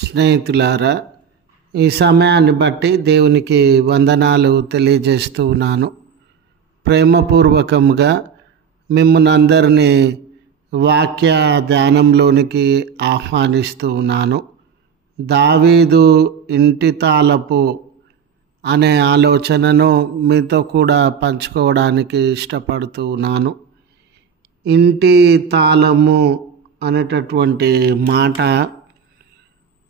స్నేహితులారా, ఈ సమయాన్ని బట్టి దేవునికి వందనాలు తెలియజేస్తూ ఉన్నాను. ప్రేమపూర్వకంగా మిమ్మల్ని అందరినీ వాక్య ధ్యానంలోనికి ఆహ్వానిస్తూ ఉన్నాను. దావీదు ఇంటి తాళపు అనే ఆలోచనను మీతో కూడా పంచుకోవడానికి ఇష్టపడుతూ ఉన్నాను. ఇంటి తాళము అనేటటువంటి మాట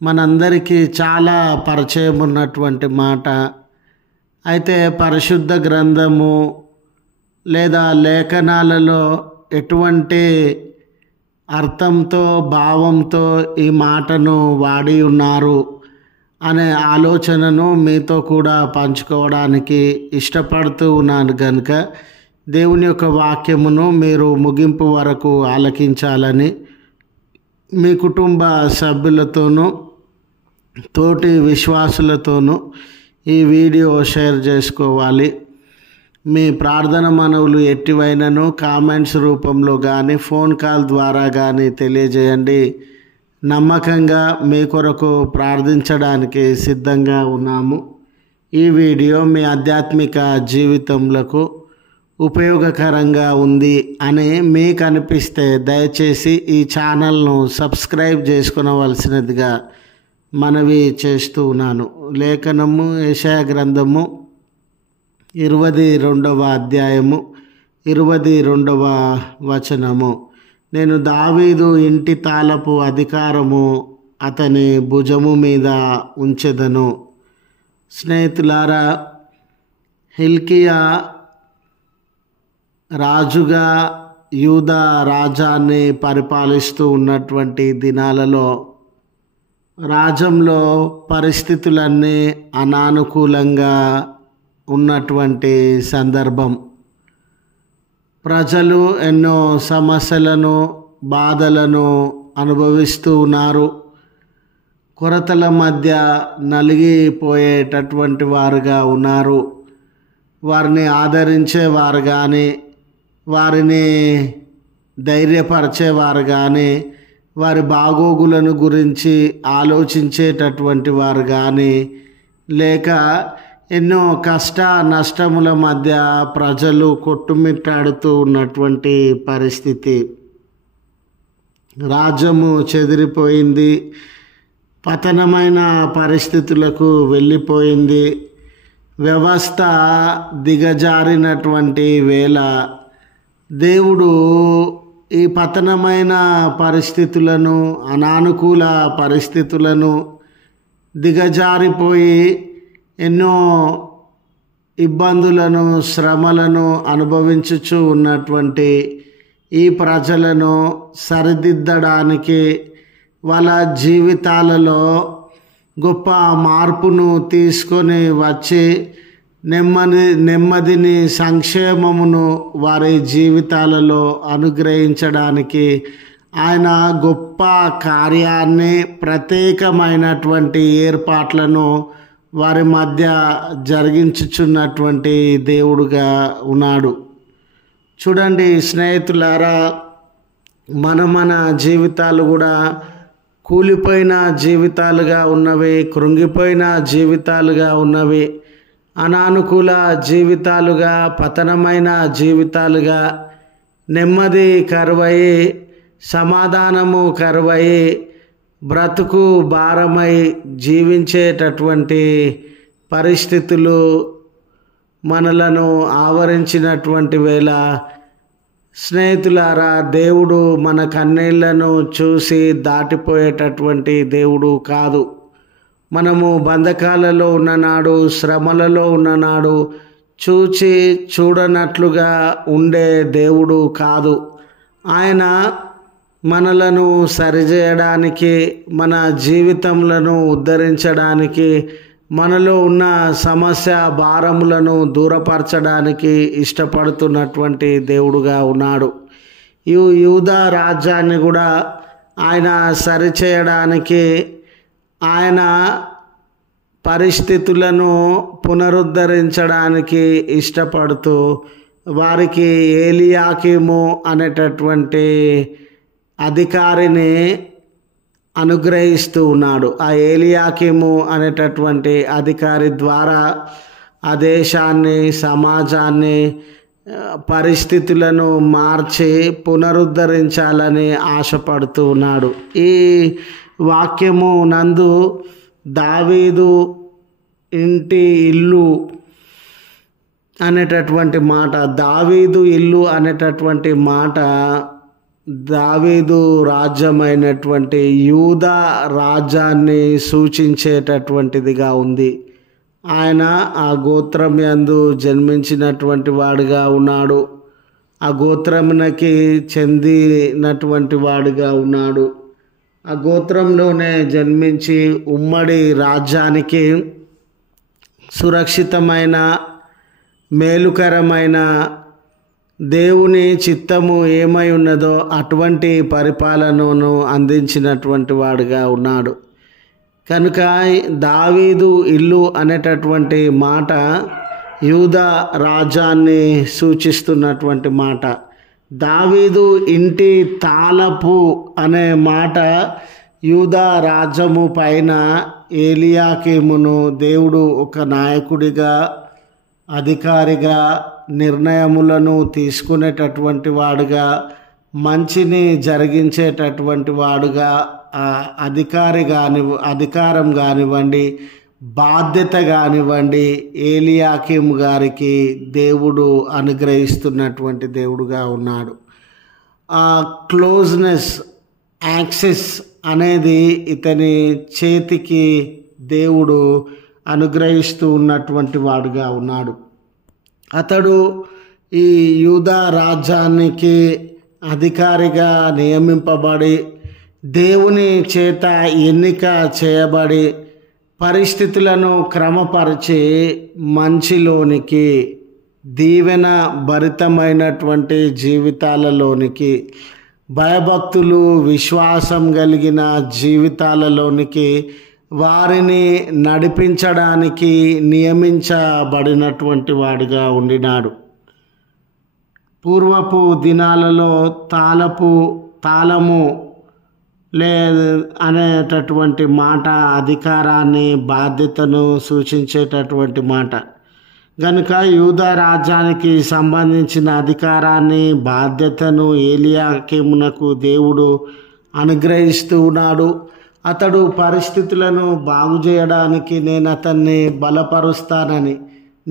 మనందరికీ చాలా పరిచయం ఉన్నటువంటి మాట. అయితే పరిశుద్ధ గ్రంథము లేదా లేఖనాలలో ఎటువంటి అర్థంతో భావంతో ఈ మాటను వాడి ఉన్నారు అనే ఆలోచనను మీతో కూడా పంచుకోవడానికి ఇష్టపడుతూ ఉన్నాను. కనుక దేవుని యొక్క వాక్యమును మీరు ముగింపు వరకు ఆలకించాలని మీ కుటుంబ సభ్యులతోనూ తోటి విశ్వాసులతోనూ ఈ వీడియో షేర్ చేసుకోవాలి. మీ ప్రార్థన మనవులు ఎట్టివైనను కామెంట్స్ రూపంలో కానీ ఫోన్ కాల్ ద్వారా కానీ తెలియజేయండి. నమ్మకంగా మీ కొరకు ప్రార్థించడానికి సిద్ధంగా ఉన్నాము. ఈ వీడియో మీ ఆధ్యాత్మిక జీవితంలో ఉపయోగకరంగా ఉంది అని మీకు అనిపిస్తే దయచేసి ఈ ఛానల్ను సబ్స్క్రైబ్ చేసుకునవలసినదిగా మనవి చేస్తూ ఉన్నాను. లేఖనము యెషయా గ్రంథము 22వ అధ్యాయము 22వ వచనము. నేను దావీదు ఇంటి తాళపు అధికారము అతని భుజము మీద ఉంచెదను. స్నేహితులారా, హిల్కియా రాజుగా యూదా రాజ్యాన్ని పరిపాలిస్తూ ఉన్నటువంటి దినాలలో రాజ్యంలో పరిస్థితులన్నీ అనానుకూలంగా ఉన్నటువంటి సందర్భం. ప్రజలు ఎన్నో సమస్యలను బాధలను అనుభవిస్తూ ఉన్నారు. కొరతల మధ్య నలిగిపోయేటటువంటి వారుగా ఉన్నారు. వారిని ఆదరించేవారు కానీ, వారిని ధైర్యపరిచేవారు కానీ, వారి బాగోగులను గురించి ఆలోచించేటటువంటి వారు కానీ లేక ఎన్నో కష్ట నష్టముల మధ్య ప్రజలు కొట్టుమిట్టాడుతూ ఉన్నటువంటి పరిస్థితి. రాజ్యము చెదిరిపోయింది, పతనమైన పరిస్థితులకు వెళ్ళిపోయింది. వ్యవస్థ దిగజారినటువంటి వేళ దేవుడు ఈ పతనమైన పరిస్థితులను, అనానుకూల పరిస్థితులను, దిగజారిపోయి ఎన్నో ఇబ్బందులను శ్రమలను అనుభవించుచూ ఉన్నటువంటి ఈ ప్రజలను సరిదిద్దడానికి, వాళ్ళ జీవితాలలో గొప్ప మార్పును తీసుకొని వచ్చి నెమ్మదిని సంక్షేమమును వారి జీవితాలలో అనుగ్రహించడానికి ఆయన గొప్ప కార్యాన్ని, ప్రత్యేకమైనటువంటి ఏర్పాట్లను వారి మధ్య జరిగించుచున్నటువంటి దేవుడుగా ఉన్నాడు. చూడండి స్నేహితులారా, మన జీవితాలు కూడా కూలిపోయిన జీవితాలుగా ఉన్నవి, కృంగిపోయిన జీవితాలుగా ఉన్నవి, అనానుకూల జీవితాలుగా, పతనమైన జీవితాలుగా, నెమ్మది కరువయి, సమాధానము కరువయి, బ్రతుకు భారమై జీవించేటటువంటి పరిస్థితులు మనలను ఆవరించినటువంటి వేళ స్నేహితులారా, దేవుడు మన కన్నీళ్లను చూసి దాటిపోయేటటువంటి దేవుడు కాదు. మనము బంధకాలలో ఉన్ననాడు, శ్రమలలో ఉన్ననాడు చూచి చూడనట్లుగా ఉండే దేవుడు కాదు. ఆయన మనలను సరిచేయడానికి, మన జీవితములను ఉద్ధరించడానికి, మనలో ఉన్న సమస్య భారములను దూరపరచడానికి ఇష్టపడుతున్నటువంటి దేవుడుగా ఉన్నాడు. యూదా రాజ్యాన్ని కూడా ఆయన సరిచేయడానికి, ఆయన పరిస్థితులను పునరుద్ధరించడానికి ఇష్టపడుతూ వారికి ఏలియాకీము అనేటటువంటి అధికారిని అనుగ్రహిస్తూ ఉన్నాడు. ఆ ఏలియాకీము అనేటటువంటి అధికారి ద్వారా ఆ దేశాన్ని, సమాజాన్ని, పరిస్థితులను మార్చి పునరుద్ధరించాలని ఆశపడుతూ ఉన్నాడు. ఈ వాక్యము నందు దావీదు ఇంటి ఇల్లు అనేటటువంటి మాట, దావీదు ఇల్లు అనేటటువంటి మాట దావీదు రాజ్యమైనటువంటి యూదా రాజ్యాన్ని సూచించేటటువంటిదిగా ఉంది. ఆయన ఆ గోత్రం యందు జన్మించినటువంటి వాడుగా ఉన్నాడు. ఆ గోత్రమునకి చెందినటువంటి వాడుగా ఉన్నాడు. ఆ గోత్రంలోనే జన్మించి ఉమ్మడి రాజ్యానికి సురక్షితమైన, మేలుకరమైన, దేవుని చిత్తము ఏమై ఉన్నదో అటువంటి పరిపాలనను అందించినటువంటి వాడుగా ఉన్నాడు. కనుక దావీదు ఇల్లు అనేటటువంటి మాట యూదా రాజ్యాన్ని సూచిస్తున్నటువంటి మాట. దావీదు ఇంటి తాళపు అనే మాట యూదా రాజ్యము పైన ఏలియాకీమును దేవుడు ఒక నాయకుడిగా, అధికారిగా, నిర్ణయములను తీసుకునేటటువంటి వాడుగా, మంచిని జరిగించేటటువంటి వాడుగా, అధికారం కానివ్వండి, బాధ్యత కానివ్వండి, ఏలియాకీము గారికి దేవుడు అనుగ్రహిస్తున్నటువంటి దేవుడుగా ఉన్నాడు. ఆ క్లోజ్నెస్, యాక్సెస్ అనేది ఇతని చేతికి దేవుడు అనుగ్రహిస్తూ ఉన్నటువంటి వాడుగా ఉన్నాడు. అతడు ఈ యూదా రాజ్యానికి అధికారిగా నియమింపబడి, దేవుని చేత ఎన్నిక చేయబడి, పరిస్థితులను క్రమపరిచి మంచిలోనికి, దీవెన భరితమైనటువంటి జీవితాలలోనికి, భయభక్తులు, విశ్వాసం కలిగిన జీవితాలలోనికి వారిని నడిపించడానికి నియమించబడినటువంటి వాడిగా ఉండినాడు. పూర్వపు దినాలలో తాళము అనేటటువంటి మాట అధికారాన్ని, బాధ్యతను సూచించేటటువంటి మాట. కనుక యూదా రాజ్యానికి సంబంధించిన అధికారాన్ని, బాధ్యతను ఏలియాకీమునకు దేవుడు అనుగ్రహిస్తూ ఉన్నాడు. అతడు పరిస్థితులను బాగు చేయడానికి నేను అతన్ని బలపరుస్తానని,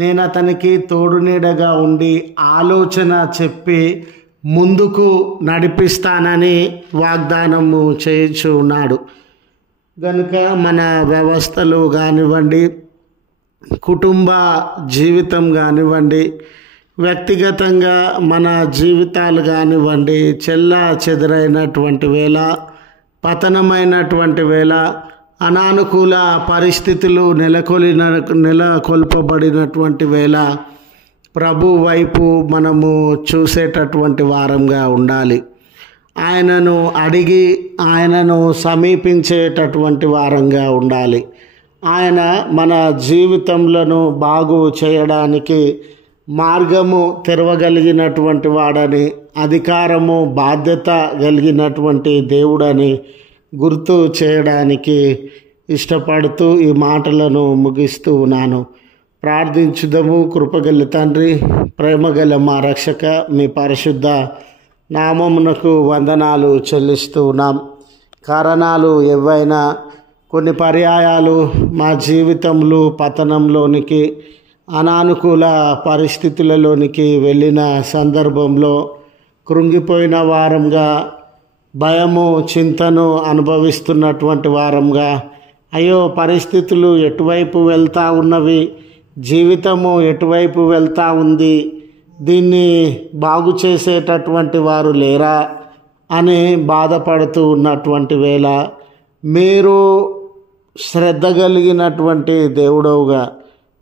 నేను అతనికి తోడునీడగా ఉండి ఆలోచన చెప్పి ముందుకు నడిపిస్తానని వాగ్దానము చేయించు ఉన్నాడు. కనుక మన వ్యవస్థలు కానివ్వండి, కుటుంబ జీవితం కానివ్వండి, వ్యక్తిగతంగా మన జీవితాలు కానివ్వండి, చెల్లా చెదరైనటువంటి వేళ, పతనమైనటువంటి వేళ, అనానుకూల పరిస్థితులు నెలకొల్పబడినటువంటి వేళ ప్రభు వైపు మనము చూసేటటువంటి వారంగా ఉండాలి. ఆయనను అడిగి ఆయనను సమీపించేటటువంటి వారంగా ఉండాలి. ఆయన మన జీవితంలో బాగు చేయడానికి మార్గము తెరవగలిగినటువంటి వాడని, అధికారము, బాధ్యత కలిగినటువంటి దేవుడని గుర్తు చేయడానికి ఇష్టపడుతూ ఈ మాటలను ముగిస్తూ ఉన్నాను. ప్రార్థించుదము. కృపగల తండ్రి, ప్రేమగల మా రక్షక, మీ పరిశుద్ధ నామమునకు వందనాలు చెల్లిస్తూ ఉన్నాం. కారణాలు ఏవైనా, కొన్ని పర్యాయాలు మా జీవితంలో పతనంలోనికి, అనానుకూల పరిస్థితులలోనికి వెళ్ళిన సందర్భంలో కృంగిపోయిన వారంగా, భయము, చింతను అనుభవిస్తున్నటువంటి వారంగా, అయ్యో పరిస్థితులు ఎటువైపు వెళ్తూ ఉన్నవి, జీవితము ఎటువైపు వెళ్తూ ఉంది, దీన్ని బాగు చేసేటటువంటి వారు లేరా అని బాధపడుతూ ఉన్నటువంటి వేళ, మీరు శ్రద్ధ కలిగినటువంటి దేవుడవుగా,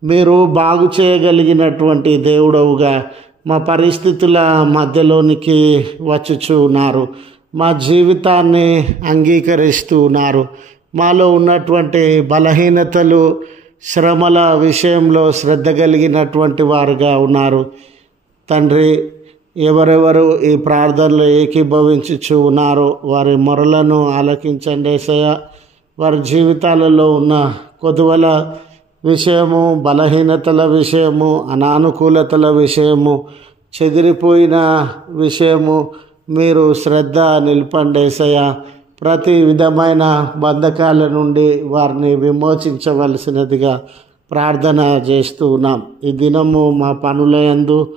మీరు బాగు చేయగలిగినటువంటి దేవుడవుగా మా పరిస్థితుల మధ్యలోనికి వచ్చుచూ ఉన్నారు. మా జీవితాన్ని అంగీకరిస్తూ ఉన్నారు. మాలో ఉన్నటువంటి బలహీనతలు, శ్రమల విషయంలో శ్రద్ధ కలిగినటువంటి వారుగా ఉన్నారు. తండ్రి, ఎవరెవరు ఈ ప్రార్థనలో ఏకీభవించుచు ఉన్నారో వారి మొరలను ఆలకించండి యేసయ్య. వారి జీవితాలలో ఉన్న కొదువల విషయము, బలహీనతల విషయము, అనానుకూలతల విషయము, చెదిరిపోయిన విషయము మీరు శ్రద్ధ నిలపండి యేసయ్య. ప్రతి విధమైన బంధకాల నుండి వారిని విమోచించవలసినదిగా ప్రార్థన చేస్తూ ఉన్నాం. ఈ దినము మా పనుల యందు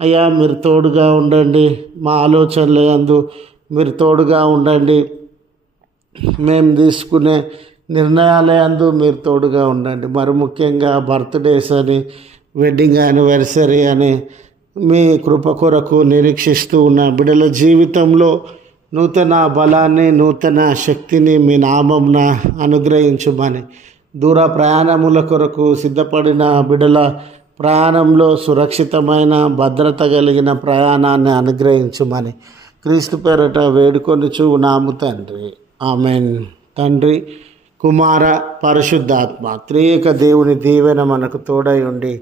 అయ్యా మీరు తోడుగా ఉండండి, మా ఆలోచనల యందు మీరు తోడుగా ఉండండి, మేము తీసుకునే నిర్ణయాల యందు మీరు తోడుగా ఉండండి. మరి ముఖ్యంగా బర్త్డేస్ అని, వెడ్డింగ్ యానివర్సరీ అని మీ కృప కొరకు నిరీక్షిస్తూ ఉన్న బిడ్డల జీవితంలో నూతన బలాన్ని, నూతన శక్తిని మీ నామమున అనుగ్రహించుమని, దూర ప్రయాణముల కొరకు సిద్ధపడిన బిడ్డల ప్రయాణంలో సురక్షితమైన భద్రత కలిగిన ప్రయాణాన్ని అనుగ్రహించుమని క్రీస్తు పేరట వేడుకొనుచు నాము తండ్రి. ఆమెన్. తండ్రి, కుమార, పరిశుద్ధాత్మ త్రియేక దేవుని దీవెన మనకు తోడై ఉండి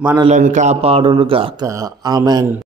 మనలను కాపాడునుగాక. ఆమెన్.